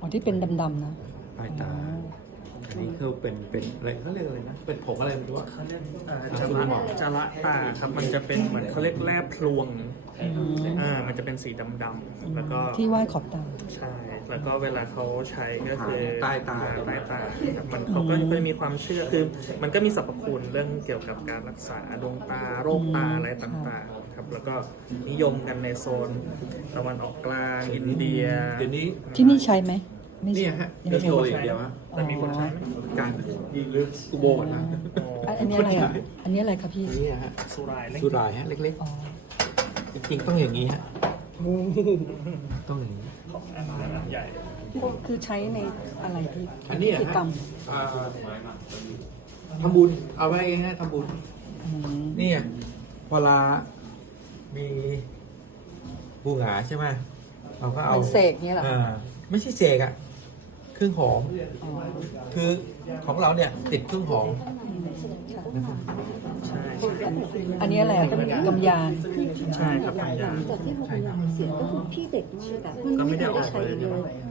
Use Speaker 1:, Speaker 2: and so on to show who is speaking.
Speaker 1: อ๋อที่เป็นดำๆนะ
Speaker 2: ปลายตา อันนี้คือเป็นอะไรเขาเรียกอะไรนะ เป็นผงอะไรไม่รู้ว่า
Speaker 3: เขาเรียกจาระตาครับมันจะเป็นเหมือนเขาเรียกแร่พลวงมันจะเป็นสีดำๆแล้วก็
Speaker 1: ที่วาดขอบตา
Speaker 3: ใช่แล้วก็เวลาเขาใช้ก็คือ
Speaker 2: ใต้ตา
Speaker 3: ครับมันเขาก็จะมีความเชื่อคือมันก็มีสรรพคุณเรื่องเกี่ยวกับการรักษาดวงตาโรคตาอะไรต่างๆครับแล้วก็นิยมกันในโซนตะวันออกกลางอินเดีย
Speaker 2: เดี๋ยวนี้
Speaker 1: ที่นี่ใช้ไหมไม่
Speaker 2: เนี่
Speaker 1: ใช่
Speaker 2: ยฮะ
Speaker 1: ยัง
Speaker 2: เดี๋ยว
Speaker 1: ไม่
Speaker 2: โช
Speaker 1: ใช่
Speaker 2: ว์อย่างเดียวฮะ
Speaker 3: แต่มีคนใช้ไหม
Speaker 2: การยิงลึกอุโมงค์ก่อนนะ
Speaker 1: อันนี้อะไรอ่ะอันนี้อะไรครับพี่
Speaker 2: นี่ฮะ
Speaker 3: สุรายเล็ก
Speaker 2: สุรายฮะเล็ก
Speaker 1: อ๋อ
Speaker 2: ๆ จริงๆต้องอย่างนี้ฮะต้องอย่างนี้
Speaker 3: อันใหญ่
Speaker 1: คือใช้ในอะไรพี่
Speaker 2: อันนี้
Speaker 1: กิจกรรม
Speaker 2: ทำบุญเอาไว้ฮะทำบุญ
Speaker 1: อืม
Speaker 2: เนี่ยเวลามีบูหงาใช่ไหมเราก็เอา
Speaker 1: มันเสกเนี้ยเหรอ
Speaker 2: ไม่ใช่เสกอะเครื่องหอม
Speaker 1: อ๋อ
Speaker 2: คือของเราเนี่ยติดเครื่องหอม
Speaker 3: ใช่
Speaker 1: อันนี้อะไรอ่ะกำยาน
Speaker 3: ใช่ครับปัญญา
Speaker 4: จากที่โรงพยาบาลเสียก็คือพี่เด็กมากอะ
Speaker 3: ก็ไม่ได้ออก
Speaker 4: ใช้
Speaker 3: เลย
Speaker 4: เลย